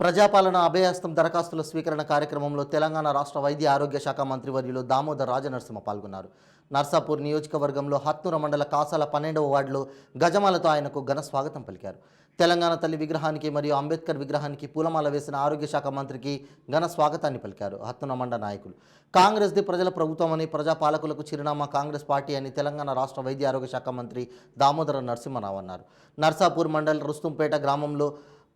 ప్రజాపాలన అభయహస్తం దరఖాస్తుల స్వీకరణ కార్యక్రమంలో తెలంగాణ రాష్ట్ర వైద్య ఆరోగ్య శాఖ మంత్రివర్యులు దామోదర్ రాజనరసింహ పాల్గొన్నారు. నర్సాపూర్ నియోజకవర్గంలో హత్నూర మండల కాసాల 12వ వార్డులో గజమాలతో ఆయనకు ఘన స్వాగతం పలికారు. తెలంగాణ తల్లి విగ్రహానికి మరియు అంబేద్కర్ విగ్రహానికి పూలమాల వేసిన ఆరోగ్య శాఖ మంత్రికి ఘన స్వాగతాన్ని పలికారు. హత్నూర మండల నాయకులు కాంగ్రెస్ది ప్రజల ప్రభుత్వం అని, ప్రజాపాలకులకు చిరునామా కాంగ్రెస్ పార్టీ అని తెలంగాణ రాష్ట్ర వైద్య ఆరోగ్య శాఖ మంత్రి దామోదర నరసింహరావు అన్నారు. నర్సాపూర్ మండల్ రుస్తుంపేట గ్రామంలో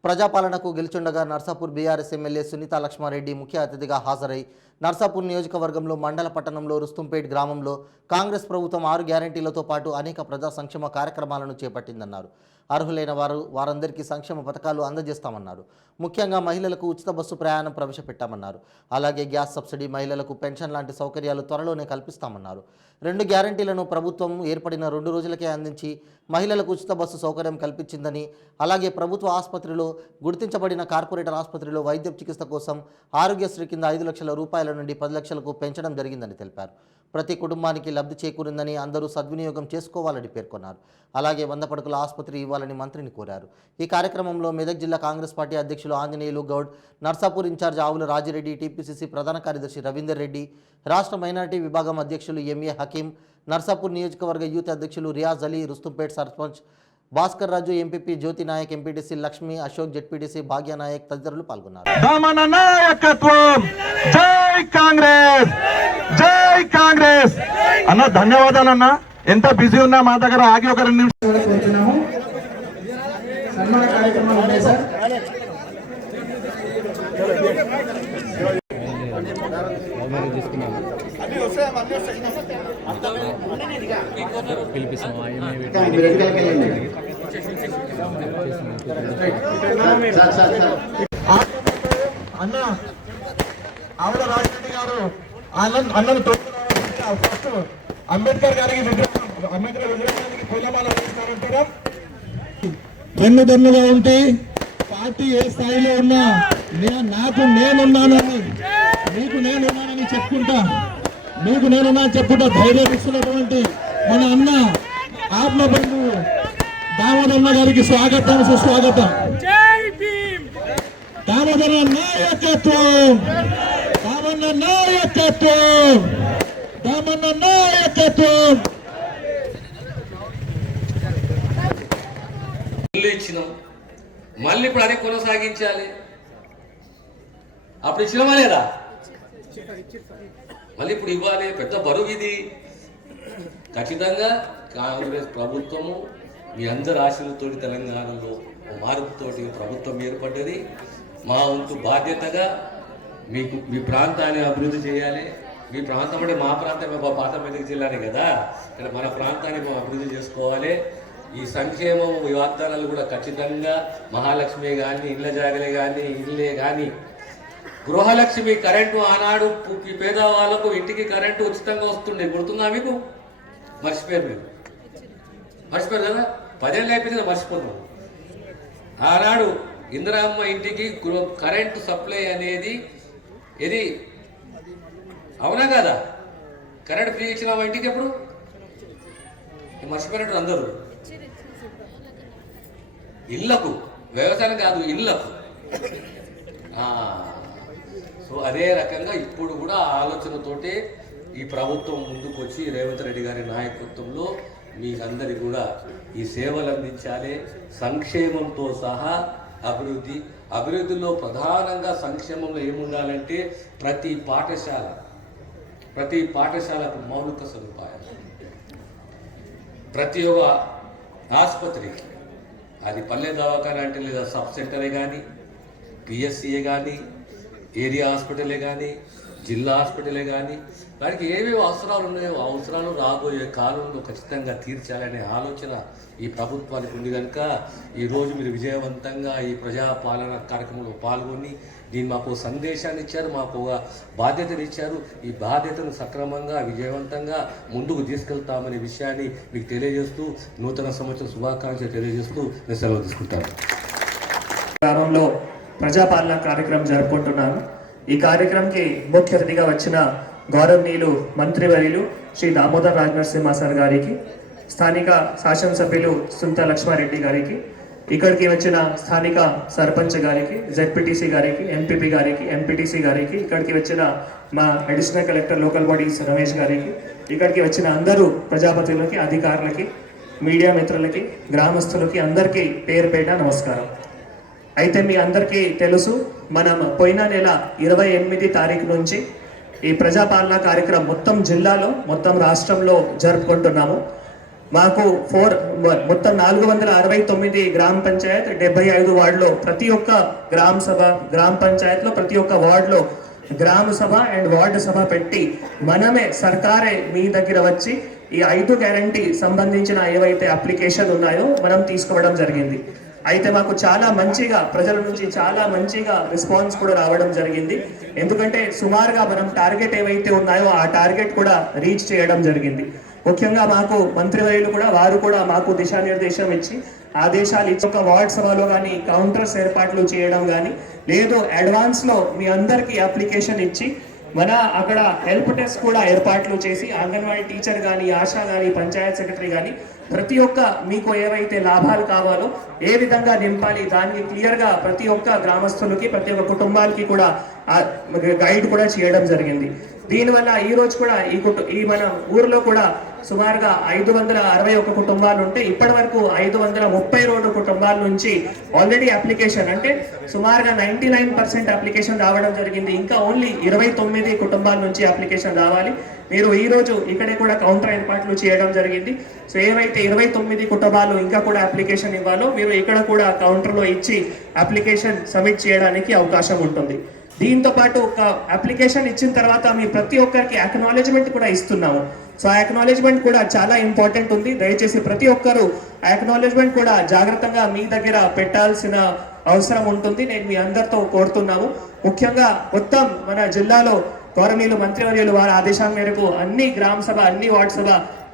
ప్రజాపాలనకు గెలుచుండగా నర్సాపూర్ బీఆర్ఎస్ ఎమ్మెల్యే సునీతా లక్ష్మారెడ్డి ముఖ్య అతిథిగా హాజరై నర్సాపూర్ నియోజకవర్గంలో మండల పట్టణంలో రుస్తుంపేట్ గ్రామంలో కాంగ్రెస్ ప్రభుత్వం 6 గ్యారంటీలతో పాటు అనేక ప్రజా సంక్షేమ కార్యక్రమాలను చేపట్టిందన్నారు. అర్హులైన వారందరికీ సంక్షేమ పథకాలు అందజేస్తామన్నారు. ముఖ్యంగా మహిళలకు ఉచిత బస్సు ప్రయాణం ప్రవేశపెట్టామన్నారు. అలాగే గ్యాస్ సబ్సిడీ, మహిళలకు పెన్షన్ లాంటి సౌకర్యాలు త్వరలోనే కల్పిస్తామన్నారు. 2 గ్యారంటీలను ప్రభుత్వం ఏర్పడిన 2 రోజులకే అందించి మహిళలకు ఉచిత బస్సు సౌకర్యం కల్పించిందని, అలాగే ప్రభుత్వ ఆసుపత్రిలో గుర్తించబడిన కార్పొరేటర్ ఆసుపత్రిలో వైద్య చికిత్స కోసం ఆరోగ్యశ్రీ కింద 5 లక్షల రూపాయల నుండి 10 లక్షలకు పెంచడం జరిగిందని తెలిపారు. ప్రతి కుటుంబానికి లబ్ధి చేకూరిందని, అందరూ సద్వినియోగం చేసుకోవాలని పేర్కొన్నారు. అలాగే 100 పడకల ఆసుపత్రి ఇవ్వాలని మంత్రిని కోరారు. ఈ కార్యక్రమంలో మెదక్ జిల్లా కాంగ్రెస్ పార్టీ అధ్యక్షులు ఆంజనేయులు గౌడ్, నర్సాపూర్ ఇన్ఛార్జ్ ఆవుల రాజిరెడ్డి, టీపీసీసీ ప్రధాన కార్యదర్శి రవీందర్ రెడ్డి, రాష్ట్ర మైనార్టీ విభాగం అధ్యక్షులు ఎంఏ హకీం, నర్సాపూర్ నియోజకవర్గ యూత్ అధ్యక్షులు రియాజ్ అలీ, రుస్తుంపేట్ సర్పంచ్ భాస్కర్ రాజు, ఎంపీపీ జ్యోతి నాయక్, ఎంపీటీసీ లక్ష్మి, అశోక్, జెడ్పీటీసీ భాగ్య నాయక్ తదితరులు పాల్గొన్నారు. అన్న ధన్యవాదాలు అన్న, ఎంత బిజీ ఉన్నా మా దగ్గర ఆగి ఒక 2 నిమిషాలు అన్న ఆవిడ రాజరెడ్డి గారు అన్నను ఫస్ట్ అంబేద్కర్ గారికి విగ్రహానికి పూలమాల వేస్తామంటారా? వెన్నుదన్నుగా ఉంటే పార్టీ ఏ స్థాయిలో ఉన్నా నేనున్నానని చెప్పుకుంటా ధైర్యం ఇస్తున్నటువంటి మన అన్న ఆత్మబంధువు దామోదరన్న గారికి స్వాగతం, సుస్వాగతం. దామోదర నాయకత్వం, దామన్న నాయకత్వం, దామన్న నాయకత్వం. ఇచ్చినాం, మళ్ళీ ఇప్పుడు అదే కొనసాగించాలి. అప్పుడు ఇచ్చినామా లేదా? మళ్ళీ ఇప్పుడు ఇవ్వాలి. పెద్ద బరువు ఇది. ఖచ్చితంగా కాంగ్రెస్ ప్రభుత్వము మీ అందరి ఆశలతోటి తెలంగాణలో మార్పుతోటి ప్రభుత్వం ఏర్పడ్డది. మా వంతు బాధ్యతగా మీ ప్రాంతాన్ని అభివృద్ధి చేయాలి. మీ ప్రాంతం అంటే మా ప్రాంతమే, మా పాత మెదక్ జిల్లానే కదా, ఇక్కడ మన ప్రాంతాన్ని మేము అభివృద్ధి చేసుకోవాలి. ఈ సంక్షేమం, ఈ వాగ్దానాలు కూడా ఖచ్చితంగా మహాలక్ష్మి కానీ, ఇళ్ళ జాగలే కానీ, ఇళ్ళే కానీ, గృహలక్ష్మి కరెంటు ఆనాడు పేదవాళ్ళకు ఇంటికి కరెంటు ఉచితంగా వస్తుండే, గుర్తుందా మీకు? మర్చిపోయారు కదా, 10 ఏళ్ళు అయిపోయింది, మర్చిపోతున్నాం. ఆనాడు ఇందిరమ్మ ఇంటికి కరెంటు సప్లై అనేది ఇది అవునా కదా? కరెంటు ఫ్రీ ఇచ్చిన ఇంటికి ఎప్పుడు మర్చిపోయినట్టు అందరూ. ఇళ్లకు, వ్యవసాయం కాదు, ఇళ్లకు. సో అదే రకంగా ఇప్పుడు కూడా ఆలోచనతోటే ఈ ప్రభుత్వం ముందుకు వచ్చి రేవంత్ రెడ్డి గారి నాయకత్వంలో మీకందరికీ కూడా ఈ సేవలు అందించాలి. సంక్షేమంతో సహా అభివృద్ధిలో ప్రధానంగా సంక్షేమంలో ఏముండాలంటే ప్రతి పాఠశాలకు మౌలిక సదుపాయాలు, ప్రతి ఒక్క ఆసుపత్రికి, అది పల్లె దవాఖాన అంటే లేదా సబ్ సెంటరే కానీ, పిఎస్సిఏ కానీ, ఏరియా హాస్పిటలే కానీ, జిల్లా హాస్పిటలే కానీ, దానికి ఏవేవి అవసరాలు ఉన్నాయో అవసరాలు రాబోయే కాలంలో ఖచ్చితంగా తీర్చాలనే ఆలోచన ఈ ప్రభుత్వానికి ఉంది. కనుక ఈరోజు మీరు విజయవంతంగా ఈ ప్రజాపాలన కార్యక్రమంలో పాల్గొని దీన్ని మాకు సందేశాన్ని ఇచ్చారు, మాకు ఒక బాధ్యతను ఇచ్చారు. ఈ బాధ్యతను సక్రమంగా, విజయవంతంగా ముందుకు తీసుకెళ్తామనే విషయాన్ని మీకు తెలియజేస్తూ, నూతన సంవత్సరం శుభాకాంక్షలు తెలియజేస్తూ నేను సెలవు తీసుకుంటాను. గ్రామంలో ప్రజాపాలన కార్యక్రమం జరుపుకుంటున్నాను. ఈ కార్యక్రమంకి ముఖ్య అతిథిగా వచ్చిన గౌరవనీయులు మంత్రివర్యులు శ్రీ దామోదర్ రాజనరసింహ సార్ గారికి, స్థానిక శాసనసభ్యులు సునీతా లక్ష్మారెడ్డి గారికి, ఇక్కడికి వచ్చిన స్థానిక సర్పంచ్ గారికి, జెడ్పీటీసీ గారికి, ఎంపీపీ గారికి, ఎంపీటీసీ గారికి, ఇక్కడికి వచ్చిన మా additional collector local bodies Ramesh గారికి, ఇక్కడికి వచ్చిన అందరూ ప్రజాపతులకి, అధికారులకి, మీడియా మిత్రులకి, గ్రామస్తులకి అందరికీ పేరు పేట నమస్కారం. అయితే మీ అందరికీ తెలుసు, మనం పోయిన నెల 28 తారీఖు నుంచి ఈ ప్రజాపాలన కార్యక్రమం మొత్తం జిల్లాలో, మొత్తం రాష్ట్రంలో జరుపుకుంటున్నాము. మాకు మొత్తం 469 గ్రామ పంచాయత్, 75 వార్డులో, ప్రతి ఒక్క గ్రామ సభ, గ్రామ పంచాయత్లో ప్రతి ఒక్క వార్డులో గ్రామ సభ అండ్ వార్డు సభ పెట్టి మనమే సర్కారే మీ దగ్గర వచ్చి ఈ 5 గ్యారంటీ సంబంధించిన ఏవైతే అప్లికేషన్ ఉన్నాయో మనం తీసుకోవడం జరిగింది. అయితే మాకు చాలా మంచిగా ప్రజల నుంచి చాలా మంచిగా రెస్పాన్స్ కూడా రావడం జరిగింది. ఎందుకంటే సుమారుగా మనం టార్గెట్ ఏవైతే ఉన్నాయో ఆ టార్గెట్ కూడా రీచ్ చేయడం జరిగింది. ముఖ్యంగా మాకు మంత్రివర్యులు కూడా వారు కూడా మాకు దిశానిర్దేశం ఇచ్చి ఆదేశాలు ఇచ్చి ఒక వార్డ్ సభలో కానీ కౌంటర్స్ ఏర్పాట్లు చేయడం కానీ, లేదు అడ్వాన్స్లో మీ అందరికీ అప్లికేషన్ ఇచ్చి మన అక్కడ హెల్ప్ డెస్క్ కూడా ఏర్పాట్లు చేసి అంగన్వాడీ టీచర్ కానీ, ఆశా కానీ, పంచాయత్ సెక్రటరీ కానీ ప్రతి ఒక్క మీకు ఏవైతే లాభాలు కావాలో ఏ విధంగా నింపాలి దానికి క్లియర్గా ప్రతి ఒక్క గ్రామస్తులకి, ప్రతి ఒక్క కుటుంబాలకి కూడా గైడ్ కూడా చేయడం జరిగింది. దీనివల్ల ఈ రోజు కూడా ఈ మన ఊరిలో కూడా సుమారుగా 561 కుటుంబాలు ఉంటే ఇప్పటి వరకు 532 కుటుంబాల నుంచి ఆల్రెడీ అప్లికేషన్, అంటే సుమారుగా 99% అప్లికేషన్ రావడం జరిగింది. ఇంకా ఓన్లీ 29 కుటుంబాల నుంచి అప్లికేషన్ రావాలి. మీరు ఈ రోజు ఇక్కడే కూడా కౌంటర్ ఏర్పాట్లు చేయడం జరిగింది. సో ఏవైతే 29 కుటుంబాలు ఇంకా కూడా అప్లికేషన్ ఇవ్వాలో మీరు ఇక్కడ కూడా కౌంటర్లో ఇచ్చి అప్లికేషన్ సబ్మిట్ చేయడానికి అవకాశం ఉంటుంది. దీంతో పాటు ఒక అప్లికేషన్ ఇచ్చిన తర్వాత మీ ప్రతి ఒక్కరికి అక్నాలెడ్జ్మెంట్ కూడా ఇస్తున్నాము. సో ఆ అక్నాలెడ్జ్మెంట్ కూడా చాలా ఇంపార్టెంట్ ఉంది. దయచేసి ప్రతి ఒక్కరు ఆ అక్నాలెడ్జ్మెంట్ కూడా జాగ్రత్తగా మీ దగ్గర పెట్టాల్సిన అవసరం ఉంటుంది. నేను మీ అందరితో కోరుతున్నాము. ముఖ్యంగా మొత్తం మన జిల్లాలో గౌరవనీయులు మంత్రివర్యులు వారి ఆదేశాల మేరకు అన్ని గ్రామ సభ, అన్ని వార్డ్ సభ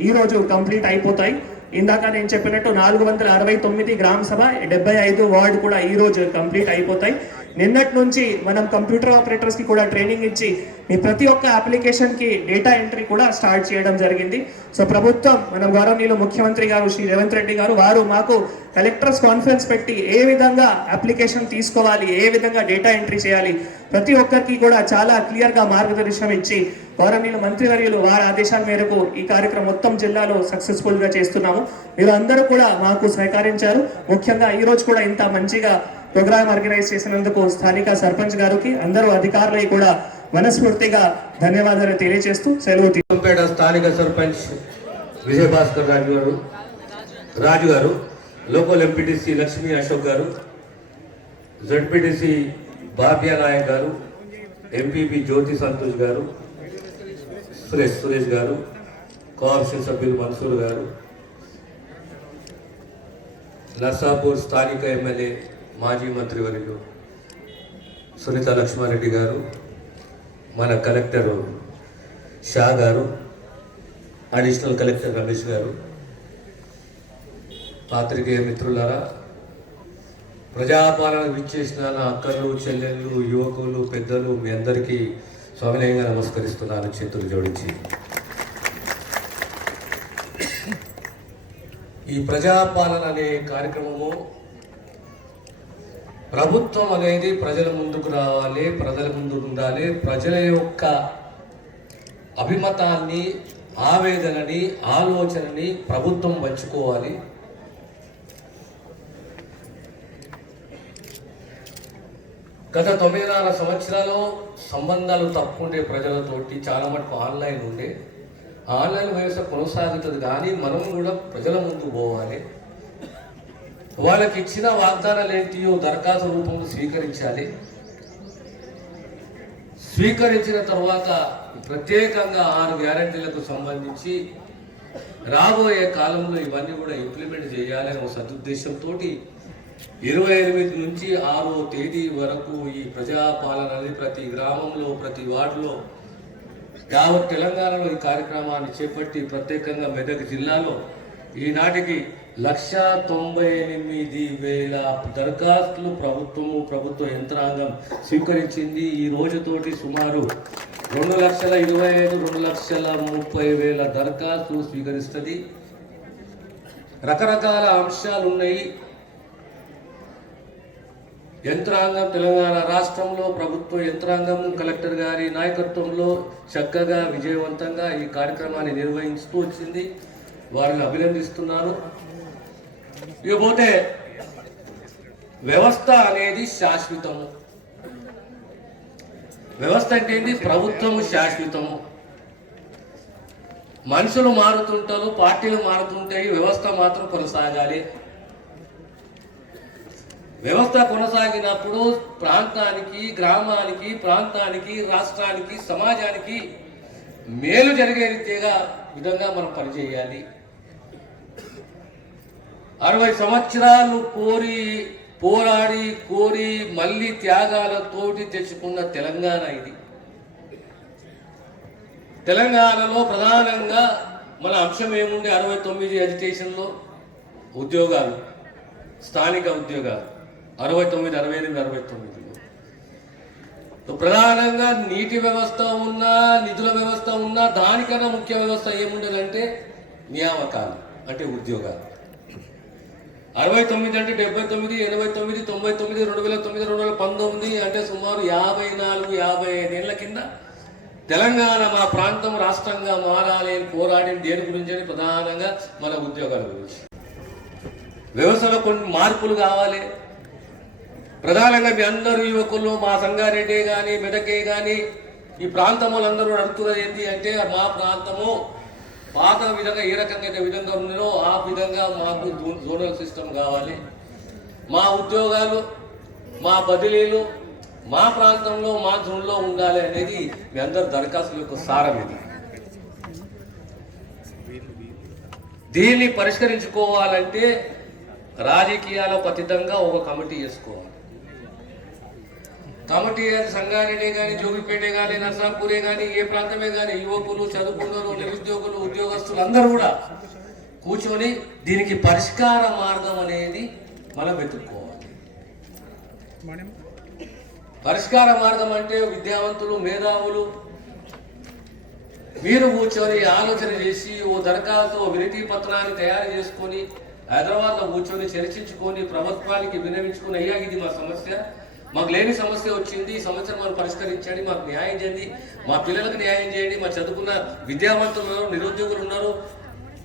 ఈ రోజు కంప్లీట్ అయిపోతాయి. ఇందాక నేను చెప్పినట్టు 469 గ్రామ సభ, 75 వార్డు కూడా ఈ రోజు కంప్లీట్ అయిపోతాయి. నిన్నటి నుంచి మనం కంప్యూటర్ ఆపరేటర్స్ కి కూడా ట్రైనింగ్ ఇచ్చి మీ ప్రతి ఒక్క అప్లికేషన్ కి డేటా ఎంట్రీ కూడా స్టార్ట్ చేయడం జరిగింది. సో ప్రభుత్వం, మనం గౌరవనీయులు ముఖ్యమంత్రి గారు శ్రీ రేవంత్ రెడ్డి గారు వారు మాకు కలెక్టర్స్ కాన్ఫరెన్స్ పెట్టి ఏ విధంగా అప్లికేషన్ తీసుకోవాలి, ఏ విధంగా డేటా ఎంట్రీ చేయాలి, ప్రతి ఒక్కరికి కూడా చాలా క్లియర్ గా మార్గదర్శనం ఇచ్చి గౌరవనీయులు మంత్రివర్యులు వారి ఆదేశాల మేరకు ఈ కార్యక్రమం మొత్తం జిల్లాలో సక్సెస్ఫుల్ గా చేస్తున్నాము. మీరు అందరూ కూడా మాకు సహకరించారు. ముఖ్యంగా ఈ రోజు కూడా ఇంత మంచిగా ప్రోగ్రామ్ ఆర్గనైజ్ చేసినందుకు స్థానిక సర్పంచ్ గారికి, అందరూ అధికారులకి కూడా మనస్ఫూర్తిగా ధన్యవాదాలు తెలియజేస్తూ సెలవు పేట స్థానిక సర్పంచ్ విజయభాస్కర్ రాజు గారు, local MPTC Lakshmi Ashok garu, ZPTC Babya Naik గారు, ఎంపీపీ జ్యోతి సంతోష్ గారు, సురేష్ గారు, కోఆప్షన్ సభ్యులు మన్సూర్ గారు, నర్సాపూర్ స్థానిక ఎమ్మెల్యే మాజీ మంత్రివర్యులు సునీత లక్ష్మారెడ్డి గారు, మన కలెక్టర్ షా గారు, అడిషనల్ కలెక్టర్ రమేష్ గారు, పాత్రికేయ మిత్రులారా, ప్రజాపాలన విచ్చేసిన నా అక్కలు, చెల్లెళ్ళు, యువకులు, పెద్దలు మీ అందరికీ స్వామినయంగా నమస్కరిస్తున్నాను చేతులు జోడించి. ఈ ప్రజాపాలన అనే కార్యక్రమము, ప్రభుత్వం అనేది ప్రజల ముందుకు రావాలి, ప్రజల ముందు ఉండాలి, ప్రజల యొక్క అభిమతాన్ని, ఆవేదనని, ఆలోచనని ప్రభుత్వం పంచుకోవాలి. గత 9.5 సంవత్సరాలు సంబంధాలు తప్పుండే ప్రజలతోటి చాలా మటుకు ఆన్లైన్ ఉండే, ఆన్లైన్ వ్యవస్థ కొనసాగుతుంది. కానీ మనం కూడా ప్రజల ముందుకు పోవాలి. వాళ్ళకి ఇచ్చిన వాగ్దానాలు ఏంటియో దరఖాస్తు రూపంలో స్వీకరించాలి. స్వీకరించిన తర్వాత ప్రత్యేకంగా 6 గ్యారంటీలకు సంబంధించి రాబోయే కాలంలో ఇవన్నీ కూడా ఇంప్లిమెంట్ చేయాలని ఒక సదుద్దేశంతో 28 నుంచి 6వ తేదీ వరకు ఈ ప్రజాపాలనని ప్రతి గ్రామంలో, ప్రతి వార్డులో, యావత్ తెలంగాణలో ఈ కార్యక్రమాన్ని చేపట్టి ప్రత్యేకంగా మెదక్ జిల్లాలో ఈనాటికి 1,98,000 దరఖాస్తులు ప్రభుత్వ యంత్రాంగం స్వీకరించింది. ఈ రోజుతోటి సుమారు 2,25,000, 2,30,000 దరఖాస్తులు స్వీకరిస్తుంది. రకరకాల అంశాలు ఉన్నాయి. యంత్రాంగం తెలంగాణ రాష్ట్రంలో ప్రభుత్వ యంత్రాంగం కలెక్టర్ గారి నాయకత్వంలో చక్కగా విజయవంతంగా ఈ కార్యక్రమాన్ని నిర్వహిస్తూ వచ్చింది. వారిని అభినందిస్తున్నాను. ఇకపోతే వ్యవస్థ అనేది శాశ్వతము. వ్యవస్థ అంటే ఏంటి? ప్రభుత్వము శాశ్వతము. మనుషులు మారుతుంటారు, పార్టీలు మారుతుంటాయి, వ్యవస్థ మాత్రం కొనసాగాలి. వ్యవస్థ కొనసాగినప్పుడు ప్రాంతానికి, గ్రామానికి, ప్రాంతానికి, రాష్ట్రానికి, సమాజానికి మేలు జరిగే రీతిగా విధంగా మనం పనిచేయాలి. 60 సంవత్సరాలు పోరాడి కోరి మళ్ళీ త్యాగాలతోటి తెచ్చుకున్న తెలంగాణ ఇది. తెలంగాణలో ప్రధానంగా మన అంశం ఏముండే 69 ఎడ్యుకేషన్లో ఉద్యోగాలు, స్థానిక ఉద్యోగాలు 69, 68, 69లో ప్రధానంగా నీటి వ్యవస్థ ఉన్నా, నిధుల వ్యవస్థ ఉన్నా, దానికన్నా ముఖ్య వ్యవస్థ ఏముండదంటే నియామకాలు, అంటే ఉద్యోగాలు. 69 అంటే 79, 89, 99, 2009, 2019 అంటే సుమారు 54, 55 ఏళ్ల కింద తెలంగాణ మా ప్రాంతం రాష్ట్రంగా మారాలి అని పోరాడిన దేని గురించి అని ప్రధానంగా మన ఉద్యోగాల గురించి. వ్యవస్థలో కొన్ని మార్పులు కావాలి. ప్రధానంగా మీ అందరూ యువకులు, మా సంగారెడ్డి కానీ, మెదకే కానీ, ఈ ప్రాంతం వాళ్ళందరూ అడుగుతున్నది ఏంటి అంటే, మా ప్రాంతము పాత విధంగా ఏ రకంగా అయితే విధంగా ఉన్నదో ఆ విధంగా మాకు జోనల్ సిస్టమ్ కావాలి. మా ఉద్యోగాలు, మా బదిలీలు మా ప్రాంతంలో, మా జోన్లో ఉండాలి అనేది మీ అందరు దరఖాస్తుల యొక్క సారం ఇది. దీన్ని పరిష్కరించుకోవాలంటే రాజకీయాలకు అతీతంగా ఒక కమిటీ చేసుకోవాలి. కమిటీ సంగారెడ్డి కానీ, జోగిపేట కానీ, నర్సాపూరే కానీ, ఏ ప్రాంతమే కానీ, యువకులు, చదువుకున్నారు, నిరుద్యోగులు, ఉద్యోగస్తులు అందరూ కూడా కూర్చొని దీనికి పరిష్కార మార్గం అనేది మనం వెతుక్కోవాలి. పరిష్కార మార్గం అంటే విద్యావంతులు, మేధావులు మీరు కూర్చొని ఆలోచన చేసి ఓ దరఖాస్తు, ఓ వినతి పత్రాన్ని తయారు చేసుకొని హైదరాబాద్లో కూర్చొని చర్చించుకొని ప్రభుత్వానికి విన్నవించుకుని, అయ్యా ఇది మా సమస్య, మాకు లేని సమస్య వచ్చింది, ఈ సమస్యను మనం పరిష్కరించండి, మాకు న్యాయం చేయండి, మా పిల్లలకు న్యాయం చేయండి, మా చదువుకున్న విద్యావంతులు ఉన్నారు, నిరుద్యోగులు ఉన్నారు,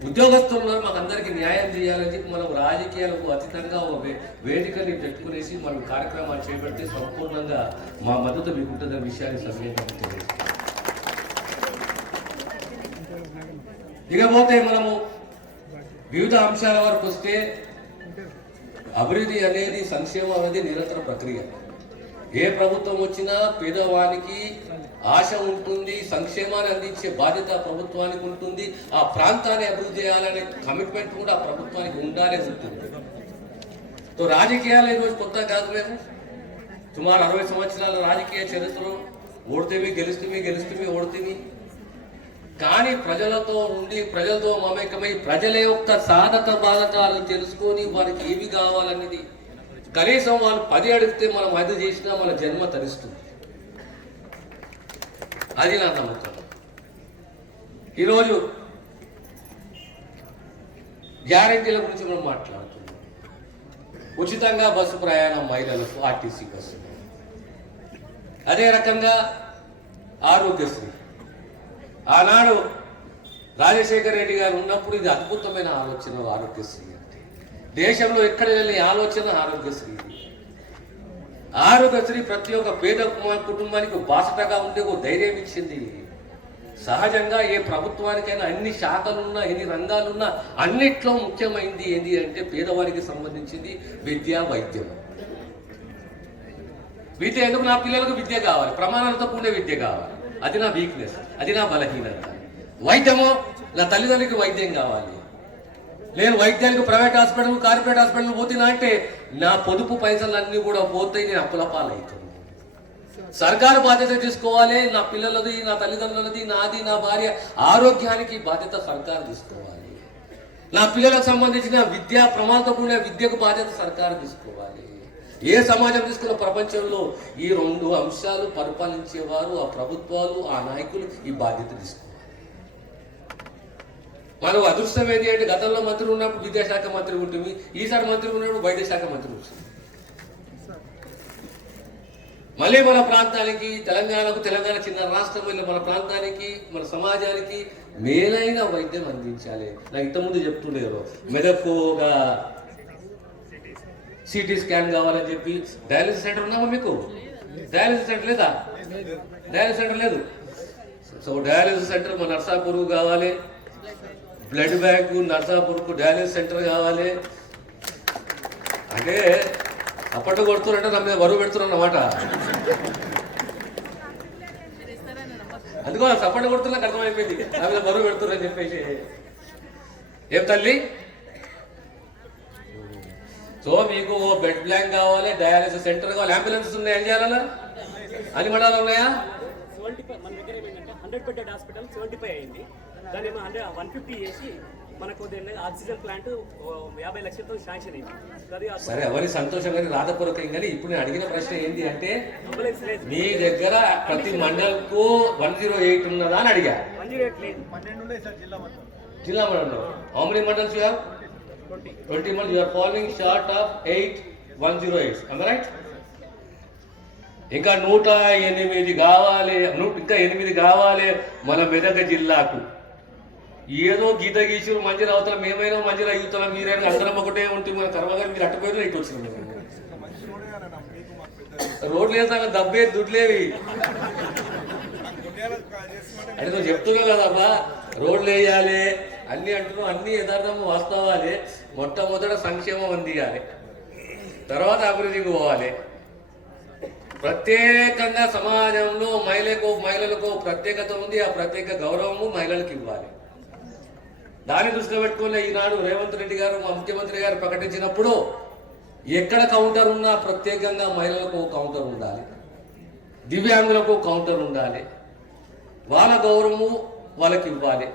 ఉద్యోగస్తులు ఉన్నారు, మాకు అందరికీ న్యాయం చేయాలని చెప్పి మనం రాజకీయాలకు అతీతంగా ఒక వేదికని పెట్టుకునేసి మనం కార్యక్రమాలు చేపడితే సంపూర్ణంగా మా మద్దతు మీకు ఉంటుందనే విషయాన్ని సందేహం తెలియదు. ఇకపోతే మనము వివిధ అంశాల వరకు వస్తే అభివృద్ధి అనేది, సంక్షేమం అనేది నిరంతర ప్రక్రియ. ఏ ప్రభుత్వం వచ్చినా పేదవానికి ఆశ ఉంటుంది, సంక్షేమాన్ని అందించే బాధ్యత ప్రభుత్వానికి ఉంటుంది, ఆ ప్రాంతాన్ని అభివృద్ధి చేయాలనే కమిట్మెంట్ కూడా ఆ ప్రభుత్వానికి ఉండాలే ఉంటుంది. సో రాజకీయాలు ఈరోజు కొత్త కాదు. మేము సుమారు 60 సంవత్సరాల రాజకీయ చరిత్రలో ఓడితేమి గెలుస్తేమి ఓడితేమి, కానీ ప్రజలతో ఉండి, ప్రజలతో మమేకమై, ప్రజల యొక్క సాధక బాధకాలను తెలుసుకొని వారికి ఏవి కావాలనేది కనీసం వాళ్ళు 10 అడిగితే మనం 5 చేసినా మన జన్మ తరిస్తుంది. అది నా నమ్మకం. ఈరోజు గ్యారంటీల గురించి మనం మాట్లాడుతున్నాం. ఉచితంగా బస్సు ప్రయాణం మహిళలకు, ఆర్టీసీ బస్సు. అదే రకంగా ఆరోగ్యశ్రీ. ఆనాడు రాజశేఖర రెడ్డి గారు ఉన్నప్పుడు ఇది అద్భుతమైన ఆలోచన ఆరోగ్యశ్రీ అంటే. దేశంలో ఎక్కడ వెళ్ళే ఆలోచన ఆరోగ్యశ్రీ. ఆరోగ్యశ్రీ ప్రతి ఒక్క పేద కుటుంబానికి బాసటగా ఉండే ఒక ధైర్యం ఇచ్చింది. సహజంగా ఏ ప్రభుత్వానికైనా అన్ని శాఖలున్నా, ఎన్ని రంగాలున్నా అన్నిట్లో ముఖ్యమైనది ఏంటి అంటే పేదవారికి సంబంధించింది విద్య, వైద్యం. విద్య ఎందుకు? నా పిల్లలకు విద్య కావాలి, ప్రమాణాలతో కూడే విద్య కావాలి. అది నా వీక్నెస్, అది నా బలహీనత. వైద్యమో నా తల్లిదండ్రులకి వైద్యం కావాలి. నేను వైద్యానికి ప్రైవేట్ హాస్పిటల్, కార్పొరేట్ హాస్పిటల్ పోతున్నా అంటే నా పొదుపు పైసలన్నీ కూడా పోతాయి, నేను అప్పుల పాలవుతాను. సర్కారు బాధ్యత తీసుకోవాలి. నా పిల్లలది, నా తల్లిదండ్రులది, నాది, నా భార్య ఆరోగ్యానికి బాధ్యత సర్కారు తీసుకోవాలి. నా పిల్లలకు సంబంధించిన విద్యా ప్రమాణంతో కూడిన విద్యకు బాధ్యత సర్కారు తీసుకోవాలి. ఏ సమాజం తీసుకున్న ప్రపంచంలో ఈ 2 అంశాలు పరిపాలించేవారు, ఆ ప్రభుత్వాలు, ఆ నాయకులు ఈ బాధ్యత తీసుకోవాలి. మనం అదృష్టం ఏంటి అంటే గతంలో మంత్రి ఉన్నప్పుడు విద్యాశాఖ మంత్రి ఉంటుంది, ఈసారి మంత్రి ఉన్నప్పుడు వైద్య శాఖ మంత్రి ఉంటుంది. మళ్ళీ మన ప్రాంతానికి, తెలంగాణకు, తెలంగాణ చిన్న రాష్ట్రం వల్ల మన ప్రాంతానికి, మన సమాజానికి మేలైన వైద్యం అందించాలి. నాకు ఇంతకుముందు చెప్తుండేవారు మెదక్కు ఒక సిటీ స్కాన్ కావాలని చెప్పి. డయాలసిస్ సెంటర్ ఉన్నామా మీకు? డయాలసిస్ సెంటర్ లేదా? డయాలసిస్ సెంటర్ లేదు. సో డయాలసిస్ సెంటర్ మన నర్సాపూర్ కావాలి. బ్లడ్ బ్యాంక్ నర్సాపూర్కు డయాలసిస్ సెంటర్ కావాలి. అంటే అప్పట్లో కొడుతున్నారంటే నా మీద బరువు పెడుతున్నారు అన్నమాట. అందుకో సపోర్ట్ కొడుతున్నా నాకు అర్థమైపోయింది, నా మీద బరువు పెడుతున్నారని చెప్పేసి. ఏం తల్లి? సో మీకు బెడ్ బ్లాంక్ కావాలి, డయాలసిస్ సెంటర్ కావాలి, అంబులెన్సెస్ ఉన్నాయి, ఏం చేయాలా? అన్ని మండలాలు ఉన్నాయా? 100 బెడ్ హాస్పిటల్ 75 అయింది. దాని 150 చేసి మనకు ఆక్సిజన్ ప్లాంట్ 50 లక్షలతో శాంక్షన్ అయింది. సరే, అవన్నీ సంతోషం కానీ రాతపూర్వకం. కానీ ఇప్పుడు నేను అడిగిన ప్రశ్న ఏంటి అంటే, మీ దగ్గర ప్రతి మండల్కు 108 ఉన్నదా అని అడిగా. 108 లేదు. జిల్లా మండలం how many mandals you have? 20 mandals. You are following short of 8 108. am I right? ఇంకా 108 కావాలి, ఇంకా 8 కావాలి మన మెదక్ జిల్లాకు. ఏదో గీత గీసులు మంచిగా అవుతాం, మేమైనా మంచిగా అయ్యుతాం, మీరైనా అందరం ఒకటే ఉంటుంది. మన కర్మగారు మీరు అట్టపోయినా ఇటు వచ్చింది. రోడ్లు వేస్తాం, దబ్బే దుడ్లేవి అంటే నువ్వు చెప్తున్నావు కదమ్మా, రోడ్లు వేయాలి అన్ని అంటున్నావు. అన్ని యథార్థం వాస్తవాలే. మొట్టమొదట సంక్షేమం అందియాలి, తర్వాత అభివృద్ధికి పోవాలి. ప్రత్యేకంగా సమాజంలో మహిళలకు ప్రత్యేకత ఉంది. ఆ ప్రత్యేక గౌరవము మహిళలకు ఇవ్వాలి. దాన్ని దృష్టిలో పెట్టుకుని ఈనాడు రేవంత్ రెడ్డి గారు, మా ముఖ్యమంత్రి గారు ప్రకటించినప్పుడు ఎక్కడ కౌంటర్ ఉన్నా ప్రత్యేకంగా మహిళలకు కౌంటర్ ఉండాలి, దివ్యాంగులకు కౌంటర్ ఉండాలి, వాళ్ళ గౌరవము వాళ్ళకి ఇవ్వాలి.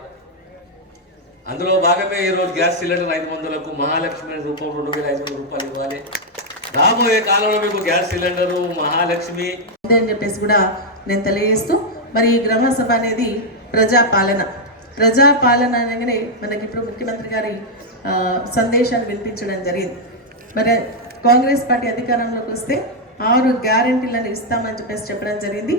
అందులో భాగమే ఈరోజు గ్యాస్ సిలిండర్ 500కు, మహాలక్ష్మి రూపం 2500 రూపాయలు ఇవ్వాలి. రాబోయే కాలంలో మీకు గ్యాస్ సిలిండరు, మహాలక్ష్మి అని చెప్పేసి కూడా నేను తెలియజేస్తూ, మరి ఈ గ్రామ సభ అనేది ప్రజాపాలన అనగానే మనకి ఇప్పుడు ముఖ్యమంత్రి గారి సందేశాన్ని వినిపించడం జరిగింది. మరి కాంగ్రెస్ పార్టీ అధికారంలోకి వస్తే 6 గ్యారెంటీలను ఇస్తామని చెప్పేసి చెప్పడం జరిగింది.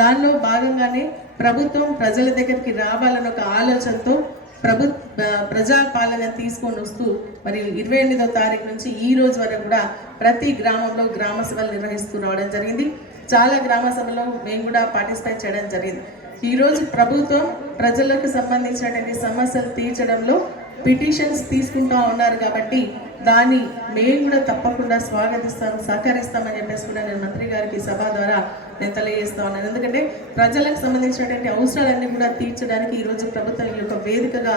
దానిలో భాగంగానే ప్రభుత్వం ప్రజల దగ్గరికి రావాలన్న ఒక ఆలోచనతో ప్రజాపాలన తీసుకొని వస్తూ మరి 28వ తారీఖు నుంచి ఈ రోజు వరకు కూడా ప్రతి గ్రామంలో గ్రామ సభలు నిర్వహిస్తూ రావడం జరిగింది. చాలా గ్రామ సభలో మేము కూడా పార్టిసిపేట్ చేయడం జరిగింది. ఈరోజు ప్రభుత్వం ప్రజలకు సంబంధించినటువంటి సమస్యలు తీర్చడంలో పిటిషన్స్ తీసుకుంటూ ఉన్నారు కాబట్టి దాన్ని మేము కూడా తప్పకుండా స్వాగతిస్తాం, సహకరిస్తామని చెప్పేసి కూడా నేను మంత్రి గారికి సభ ద్వారా నేను తెలియజేస్తా ఉన్నాను. ఎందుకంటే ప్రజలకు సంబంధించినటువంటి అవసరాలన్నీ కూడా తీర్చడానికి ఈరోజు ప్రభుత్వం ఈ యొక్క వేదికగా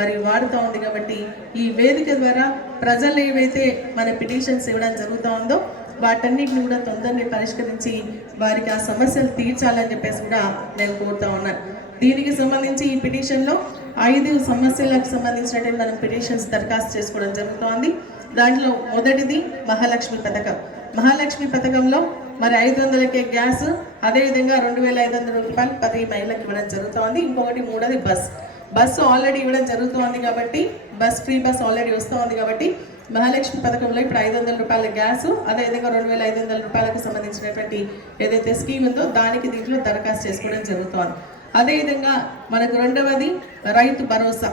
మరి వాడుతూ ఉంది. కాబట్టి ఈ వేదిక ద్వారా ప్రజలు ఏవైతే మన పిటిషన్స్ ఇవ్వడం జరుగుతూ ఉందో వాటన్నిటిని కూడా తొందరనే పరిష్కరించి వారికి ఆ సమస్యలు తీర్చాలని చెప్పేసి కూడా నేను కోరుతా ఉన్నాను. దీనికి సంబంధించి ఈ పిటిషన్లో 5 సమస్యలకు సంబంధించినటువంటి మనం పిటిషన్స్ దరఖాస్తు చేసుకోవడం జరుగుతోంది. దాంట్లో మొదటిది మహాలక్ష్మి పథకం. మహాలక్ష్మి పథకంలో మరి 500కే గ్యాస్, అదేవిధంగా 2500 రూపాయలు 10 మహిళలకు ఇవ్వడం జరుగుతోంది. ఇంకొకటి మూడోది బస్సు ఆల్రెడీ ఇవ్వడం జరుగుతోంది కాబట్టి ఫ్రీ బస్ ఆల్రెడీ వస్తుంది కాబట్టి మహాలక్ష్మి పథకంలో ఇప్పుడు 500 రూపాయల గ్యాస్, అదేవిధంగా 2500 రూపాయలకు సంబంధించినటువంటి ఏదైతే స్కీమ్ ఉందో దానికి దీంట్లో దరఖాస్తు చేసుకోవడం జరుగుతోంది. అదేవిధంగా మనకు రెండవది రైతు భరోసా.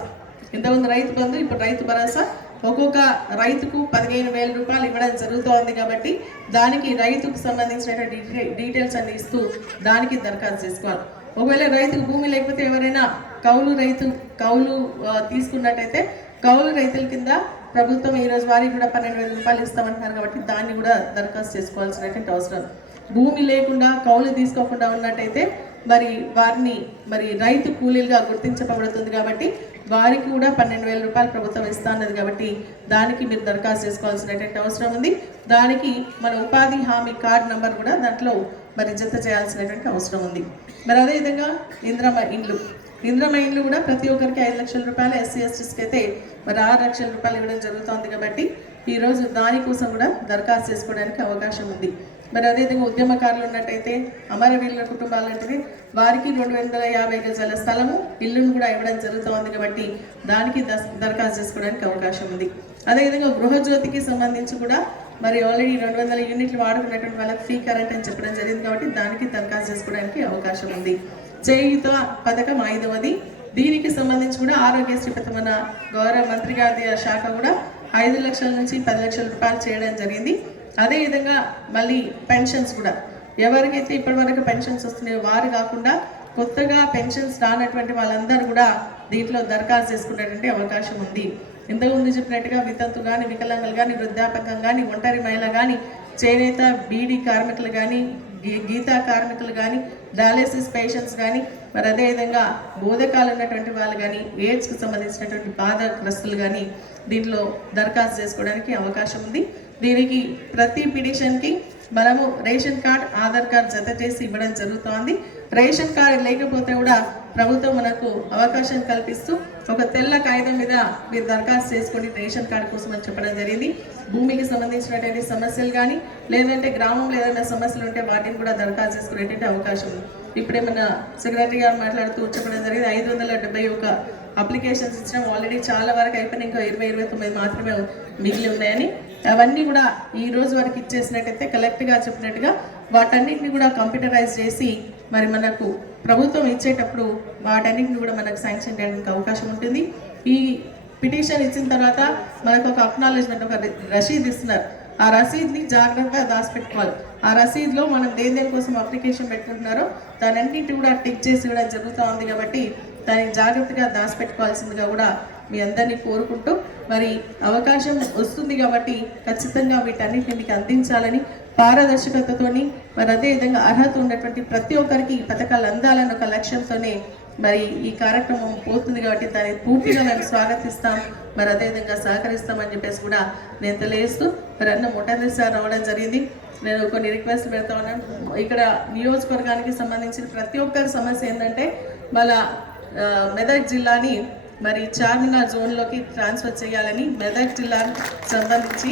ఇంతకుముందు రైతు బంధు, ఇప్పుడు రైతు భరోసా. ఒక్కొక్క రైతుకు 15,000 రూపాయలు ఇవ్వడం జరుగుతోంది కాబట్టి దానికి రైతుకు సంబంధించినటువంటి డీటెయిల్స్ అన్ని ఇస్తూ దానికి దరఖాస్తు చేసుకోవాలి. ఒకవేళ రైతుకు భూమి లేకపోతే ఎవరైనా కౌలు తీసుకున్నట్టయితే కౌలు రైతుల కింద ప్రభుత్వం ఈరోజు వారికి కూడా 12,000 రూపాయలు ఇస్తామంటున్నారు కాబట్టి దాన్ని కూడా దరఖాస్తు చేసుకోవాల్సినటువంటి అవసరం. భూమి లేకుండా కౌలు తీసుకోకుండా ఉన్నట్టయితే మరి వారిని రైతు కూలీలుగా గుర్తించబడుతుంది కాబట్టి వారికి కూడా 12,000 రూపాయలు ప్రభుత్వం ఇస్తున్నది కాబట్టి దానికి మీరు దరఖాస్తు చేసుకోవాల్సినటువంటి అవసరం ఉంది. దానికి మన ఉపాధి హామీ కార్డు నంబర్ కూడా దాంట్లో జత చేయాల్సినటువంటి అవసరం ఉంది. మరి అదేవిధంగా ఇంద్రమ ఇండ్లు కూడా ప్రతి ఒక్కరికి 5 లక్షల రూపాయలు, ఎస్సీ ఎస్టీస్కి అయితే 6 లక్షల రూపాయలు ఇవ్వడం జరుగుతుంది కాబట్టి ఈరోజు దానికోసం కూడా దరఖాస్తు చేసుకోవడానికి అవకాశం ఉంది. మరి అదేవిధంగా ఉద్యమకారులు ఉన్నట్టయితే అమరవీరుల కుటుంబాలు అంటే వారికి 250 గజాల స్థలము, ఇల్లును కూడా ఇవ్వడం జరుగుతోంది కాబట్టి దానికి దరఖాస్తు చేసుకోవడానికి అవకాశం ఉంది. అదేవిధంగా గృహజ్యోతికి సంబంధించి కూడా మరి ఆల్రెడీ 200 యూనిట్లు వాడుకున్నటువంటి వాళ్ళకి ఫ్రీ కరెంట్ అని చెప్పడం జరిగింది కాబట్టి దానికి దరఖాస్తు చేసుకోవడానికి అవకాశం ఉంది. చేయూత పథకం 5వది. దీనికి సంబంధించి కూడా ఆరోగ్యశ్రీ పథకం మన గౌరవ మంత్రి గారి శాఖ కూడా 5 లక్షల నుంచి 10 లక్షల రూపాయలు చేయడం జరిగింది. అదేవిధంగా మళ్ళీ పెన్షన్స్ కూడా ఎవరికైతే ఇప్పటివరకు పెన్షన్స్ వస్తున్నాయో వారు కాకుండా కొత్తగా పెన్షన్స్ రానటువంటి వాళ్ళందరూ కూడా దీంట్లో దరఖాస్తు చేసుకునేటువంటి అవకాశం ఉంది. ఇంతకుముందు చెప్పినట్టుగా వితంతు కానీ, వికలాంగులు కానీ, వృద్ధాపకం కానీ, ఒంటరి మహిళ కానీ, చేనేత బీడీ కార్మికులు కానీ, గీతా కార్మికులు కానీ, డయాలసిస్ పేషెంట్స్ కానీ, మరి అదేవిధంగా బోధకాలు ఉన్నటువంటి వాళ్ళు కానీ, ఎయిడ్స్కి సంబంధించినటువంటి బాధాగ్రస్తులు కానీ దీంట్లో దరఖాస్తు చేసుకోవడానికి అవకాశం ఉంది. దీనికి ప్రతి పిటిషన్కి మనము రేషన్ కార్డ్, ఆధార్ కార్డ్ జత చేసి ఇవ్వడం జరుగుతోంది. రేషన్ కార్డు లేకపోతే కూడా ప్రభుత్వం మనకు అవకాశం కల్పిస్తూ ఒక తెల్ల కాగితం మీద మీరు దరఖాస్తు చేసుకొని రేషన్ కార్డు కోసం అని చెప్పడం జరిగింది. భూమికి సంబంధించినటువంటి సమస్యలు కానీ లేదంటే గ్రామంలో ఏదైనా సమస్యలు ఉంటే వాటిని కూడా దరఖాస్తు చేసుకునేటువంటి అవకాశం ఉంది. ఇప్పుడే మన సెక్రటరీ గారు మాట్లాడుతూ చెప్పడం జరిగింది 571 అప్లికేషన్స్ ఇచ్చినాం. ఆల్రెడీ చాలా వరకు అయిపోయినా ఇంకా 29 మాత్రమే మిగిలి ఉన్నాయని, అవన్నీ కూడా ఈ రోజు వరకు ఇచ్చేసినట్టయితే కలెక్ట్గా చెప్పినట్టుగా వాటన్నిటిని కూడా కంప్యూటరైజ్ చేసి మరి మనకు ప్రభుత్వం ఇచ్చేటప్పుడు వాటన్నిటిని కూడా మనకు శాంక్షన్ చేయడానికి అవకాశం ఉంటుంది. ఈ పిటిషన్ ఇచ్చిన తర్వాత మనకు ఒక అక్నాలెడ్జ్మెంట్, ఒక రసీద్ ఇస్తున్నారు. ఆ రసీద్ని జాగ్రత్తగా దాచిపెట్టుకోవాలి. ఆ రసీద్లో మనం దేని కోసం అప్లికేషన్ పెట్టుకుంటున్నారో దానన్నింటి కూడా టిక్ చేసి కూడా జరుగుతూ ఉంది కాబట్టి దాన్ని జాగ్రత్తగా దాచిపెట్టుకోవాల్సిందిగా కూడా మీ అందరినీ కోరుకుంటూ, మరి అవకాశం వస్తుంది కాబట్టి ఖచ్చితంగా వీటన్నిటిని మీకు అందించాలని పారదర్శకతతోని, మరి అదేవిధంగా అర్హత ఉన్నటువంటి ప్రతి ఒక్కరికి ఈ పథకాలు అందాలని ఒక లక్ష్యంతోనే మరి ఈ కార్యక్రమం పోతుంది కాబట్టి దాన్ని పూర్తిగా మేము స్వాగతిస్తాం, మరి అదేవిధంగా సహకరిస్తామని చెప్పేసి కూడా నేను తెలియజేస్తూ, మరి అన్న మొట్టమొదటిసారి రావడం జరిగింది. నేను కొన్ని రిక్వెస్ట్లు పెడతా ఉన్నాను. ఇక్కడ నియోజకవర్గానికి సంబంధించిన ప్రతి ఒక్కరి సమస్య ఏంటంటే మళ్ళా మెదక్ జిల్లాని మరి చార్మినార్ జోన్లోకి ట్రాన్స్ఫర్ చేయాలని, మెదక్ జిల్లాకు సంబంధించి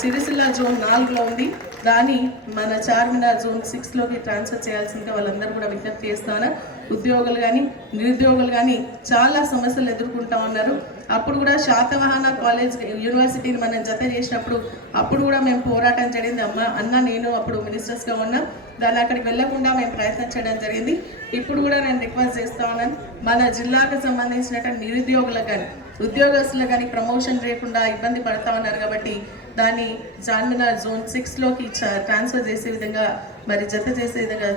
సిరిసిల్ల జోన్ 4లో ఉంది, దాన్ని మన చార్మినార్ జోన్ 6లోకి ట్రాన్స్ఫర్ చేయాల్సిందిగా వాళ్ళందరూ కూడా విజ్ఞప్తి చేస్తాను. ఉద్యోగులు కానీ నిరుద్యోగులు కానీ చాలా సమస్యలు ఎదుర్కొంటా ఉన్నారు. అప్పుడు కూడా శాతవాహన కాలేజ్ యూనివర్సిటీని మనం జత చేసినప్పుడు అప్పుడు కూడా మేము పోరాటం జరిగింది. అన్న నేను అప్పుడు మినిస్టర్స్గా ఉన్నా, దాన్ని అక్కడికి వెళ్లకుండా మేము ప్రయత్నం చేయడం జరిగింది. ఇప్పుడు కూడా నేను రిక్వెస్ట్ చేస్తా ఉన్నాను, మన జిల్లాకు సంబంధించినటువంటి నిరుద్యోగులకు కానీ ఉద్యోగస్తులకు కానీ ప్రమోషన్ లేకుండా ఇబ్బంది పడతా ఉన్నారు కాబట్టి దాన్ని చార్మినార్ జోన్ 6లోకి ట్రాన్స్ఫర్ చేసే విధంగా మరి జత చేసే విధంగా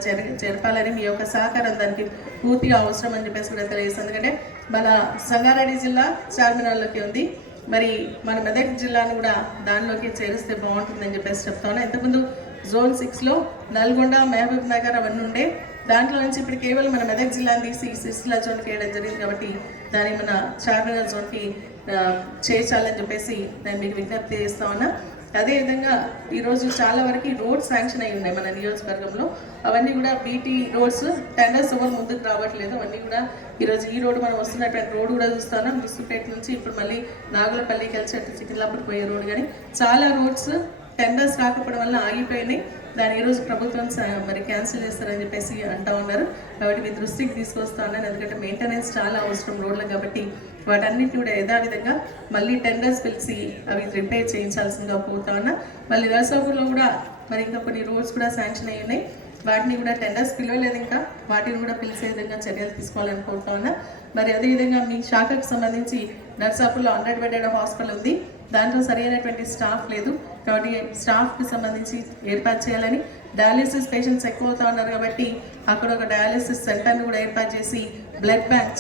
జరపాలని మీ యొక్క సహకారం దానికి పూర్తిగా అవసరం అని చెప్పేసి కూడా తెలియజేస్తుంది. ఎందుకంటే మన సంగారెడ్డి జిల్లా చార్మినార్లోకి ఉంది, మరి మన మెదక్ జిల్లాను కూడా దానిలోకి చేరిస్తే బాగుంటుందని చెప్పేసి చెప్తా ఉన్నా. ఇంతకుముందు జోన్ 6లో నల్గొండ, మహబూబ్ నగర్ అవన్నీ ఉండే, దాంట్లో నుంచి ఇప్పుడు కేవలం మన మెదక్ జిల్లాని తీసి సిరిసిల్ల జోన్కి వేయడం జరిగింది కాబట్టి దాన్ని మన చార్మినార్ జోన్కి చేర్చాలని చెప్పేసి నేను మీకు విజ్ఞప్తి చేస్తా ఉన్నా. అదేవిధంగా ఈరోజు చాలా వరకు రోడ్స్ శాంక్షన్ అయి ఉన్నాయి మన నియోజకవర్గంలో. అవన్నీ కూడా బీటీ రోడ్స్ టెండర్స్ ఎవరు ముందుకు రావట్లేదు. అవన్నీ కూడా ఈరోజు ఈ రోడ్డు మనం వస్తున్నటువంటి రోడ్డు కూడా చూస్తాను, ముసుపేట నుంచి ఇప్పుడు మళ్ళీ నాగులపల్లికి వెళ్ళి చికిల్లాపూర్ పోయే రోడ్డు, కానీ చాలా రోడ్స్ టెండర్స్ రాకపోవడం వల్ల ఆగిపోయినాయి. దాన్ని ఈరోజు ప్రభుత్వం మరి క్యాన్సిల్ చేస్తారని చెప్పేసి అంటూ ఉన్నారు. కాబట్టి మీ దృష్టికి తీసుకొస్తా ఉన్నాను, ఎందుకంటే మెయింటెనెన్స్ చాలా అవసరం రోడ్లకు కాబట్టి వాటన్నిటిని కూడా యథావిధంగా మళ్ళీ టెండర్స్ పిలిచి అవి రిపేర్ చేయించాల్సిందిగా పోతా ఉన్నా. మళ్ళీ నర్సాపూర్లో కూడా మరి ఇంకా కొన్ని రోడ్స్ కూడా శాంక్షన్ అయ్యి ఉన్నాయి, వాటిని కూడా టెండర్స్ పిలవలేదు, ఇంకా వాటిని కూడా పిలిచే విధంగా చర్యలు తీసుకోవాలని కోరుతా ఉన్నా. మరి అదేవిధంగా మీ శాఖకు సంబంధించి నర్సాపూర్లో 100 బెడెడ్ హాస్పిటల్ ఉంది, దాంట్లో సరైనటువంటి స్టాఫ్ లేదు కాబట్టి స్టాఫ్కి సంబంధించి ఏర్పాటు చేయాలని, డయాలిసిస్ పేషెంట్స్ ఎక్కువ అవుతా ఉన్నారు కాబట్టి అక్కడ ఒక డయాలిసిస్ సెంటర్ని కూడా ఏర్పాటు చేసి బ్లడ్ బ్యాంక్